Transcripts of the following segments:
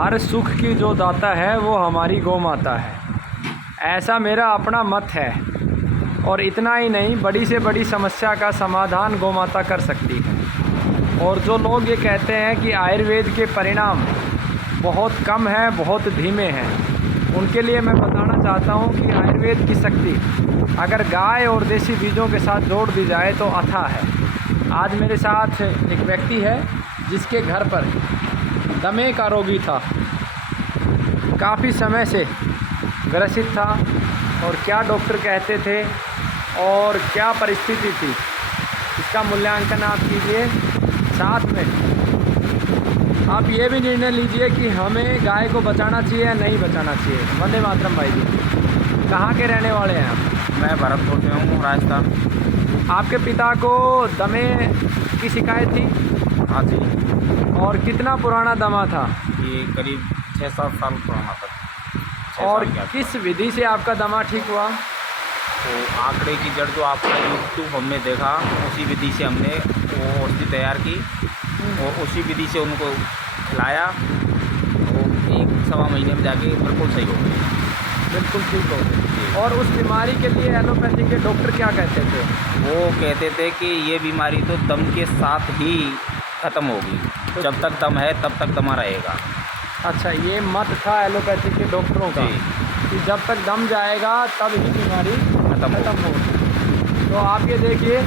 हर सुख की जो दाता है वो हमारी गौ माता है, ऐसा मेरा अपना मत है। और इतना ही नहीं, बड़ी से बड़ी समस्या का समाधान गौ माता कर सकती है। और जो लोग ये कहते हैं कि आयुर्वेद के परिणाम बहुत कम हैं, बहुत धीमे हैं, उनके लिए मैं बताना चाहता हूँ कि आयुर्वेद की शक्ति अगर गाय और देसी बीजों के साथ जोड़ दी जाए तो अथाह है। आज मेरे साथ एक व्यक्ति है जिसके घर पर दमे का रोगी था, काफ़ी समय से ग्रसित था, और क्या डॉक्टर कहते थे और क्या परिस्थिति थी इसका मूल्यांकन आप कीजिए। साथ में आप ये भी निर्णय लीजिए कि हमें गाय को बचाना चाहिए या नहीं बचाना चाहिए। वंदे मातरम भाई जी। कहाँ के रहने वाले हैं आप? मैं भरतपुर से हूँ, राजस्थान। आपके पिता को दमे की शिकायत थी? हाँ जी। और कितना पुराना दमा था? ये करीब 6-7 साल पुराना था। और किस विधि से आपका दमा ठीक हुआ? तो आंकड़े की जड़ जो आपका यूट्यूब हमने देखा, उसी विधि से हमने वो औषधि तैयार की और उसी विधि से उनको खिलाया, तो 1-1.25 महीने में जाके बिल्कुल सही हो गए। बिल्कुल ठीक हो गए। और उस बीमारी के लिए एलोपैथी के डॉक्टर क्या कहते थे? वो कहते थे कि ये बीमारी तो दम के साथ ही ख़त्म होगी, तो जब तक दम है तब तक दमा रहेगा। अच्छा, ये मत था एलोपैथी के डॉक्टरों का कि जब तक दम जाएगा तब ही बीमारी खत्म होगी। तो आप ये देखिए,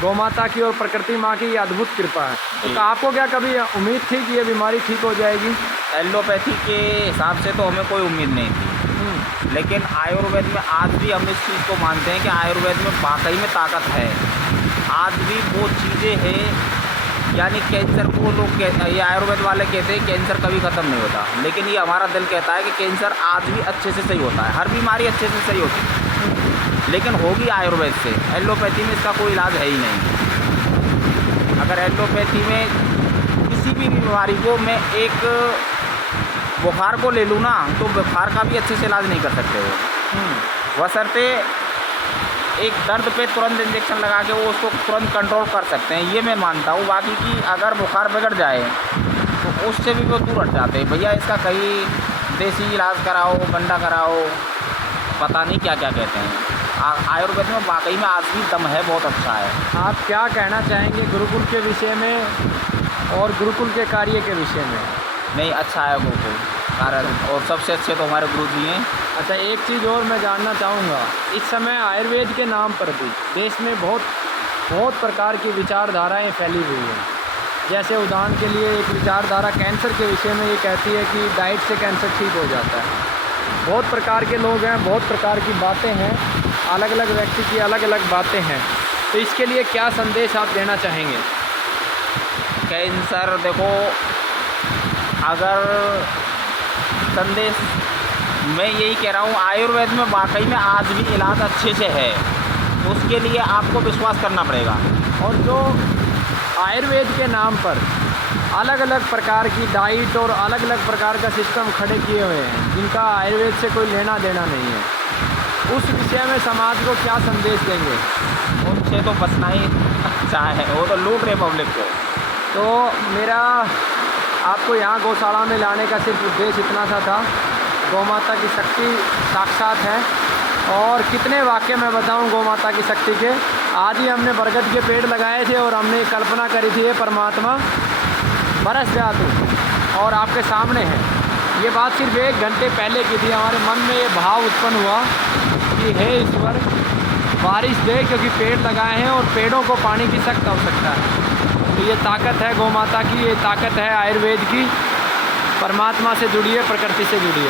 गौ माता की और प्रकृति माँ की ये अद्भुत कृपा है। तो आपको क्या कभी उम्मीद थी कि ये बीमारी ठीक हो जाएगी? एलोपैथी के हिसाब से तो हमें कोई उम्मीद नहीं थी, लेकिन आयुर्वेद में आज भी हम इस चीज़ को मानते हैं कि आयुर्वेद में वाकई में ताकत है। आज भी वो चीज़ें हैं, यानी कैंसर को लोग कहते, ये आयुर्वेद वाले कहते हैं कैंसर कभी ख़त्म नहीं होता, लेकिन ये हमारा दिल कहता है कि कैंसर आज भी अच्छे से सही होता है। हर बीमारी अच्छे से सही होती है, लेकिन होगी आयुर्वेद से। एलोपैथी में इसका कोई इलाज है ही नहीं। अगर एलोपैथी में किसी भी बीमारी को मैं एक बुखार को ले लूँ ना, तो बुखार का भी अच्छे से इलाज नहीं कर सकते वो, बशर्ते एक दर्द पे तुरंत इंजेक्शन लगा के वो उसको तुरंत कंट्रोल कर सकते हैं, ये मैं मानता हूँ। बाकी की अगर बुखार बिगड़ जाए तो उससे भी वो दूर हट जाते हैं। भैया इसका कहीं देसी इलाज कराओ, गंडा कराओ, पता नहीं क्या क्या कहते हैं। आयुर्वेद में वाकई में आज भी दम है, बहुत अच्छा है। आप क्या कहना चाहेंगे गुरुकुल के विषय में और गुरुकुल के कार्य के विषय में? नहीं, अच्छा है गुरुकुल कार्य, और सबसे अच्छे तो हमारे गुरु जी हैं। अच्छा, एक चीज़ और मैं जानना चाहूँगा, इस समय आयुर्वेद के नाम पर भी देश में बहुत प्रकार की विचारधाराएं फैली हुई हैं। जैसे उदाहरण के लिए एक विचारधारा कैंसर के विषय में ये कहती है कि डाइट से कैंसर ठीक हो जाता है। बहुत प्रकार के लोग हैं, बहुत प्रकार की बातें हैं, अलग अलग व्यक्ति की अलग अलग बातें हैं। तो इसके लिए क्या संदेश आप देना चाहेंगे? कैंसर देखो, अगर संदेश मैं यही कह रहा हूँ, आयुर्वेद में वाकई में आज भी इलाज अच्छे से है, उसके लिए आपको विश्वास करना पड़ेगा। और जो आयुर्वेद के नाम पर अलग अलग प्रकार की डाइट और अलग अलग प्रकार का सिस्टम खड़े किए हुए हैं, जिनका आयुर्वेद से कोई लेना देना नहीं है, उस विषय में समाज को क्या संदेश देंगे? उनसे तो बचना ही अच्छा है, वो तो लूट रहे पब्लिक को। तो मेरा आपको यहाँ गौशाला में लाने का सिर्फ उद्देश्य इतना सा था। गौ माता की शक्ति साक्षात है, और कितने वाक्य मैं बताऊँ गौ माता की शक्ति के। आज ही हमने बरगद के पेड़ लगाए थे और हमने कल्पना करी थी, ये परमात्मा बरस जा तू, और आपके सामने है। ये बात सिर्फ 1 घंटे पहले की थी। हमारे मन में ये भाव उत्पन्न हुआ कि हे ईश्वर, बारिश दे, क्योंकि पेड़ लगाए हैं और पेड़ों को पानी की सख्त आवश्यकता है। तो ये ताकत है गौ माता की, ये ताकत है आयुर्वेद की। परमात्मा से जुड़िए, प्रकृति से जुड़िए।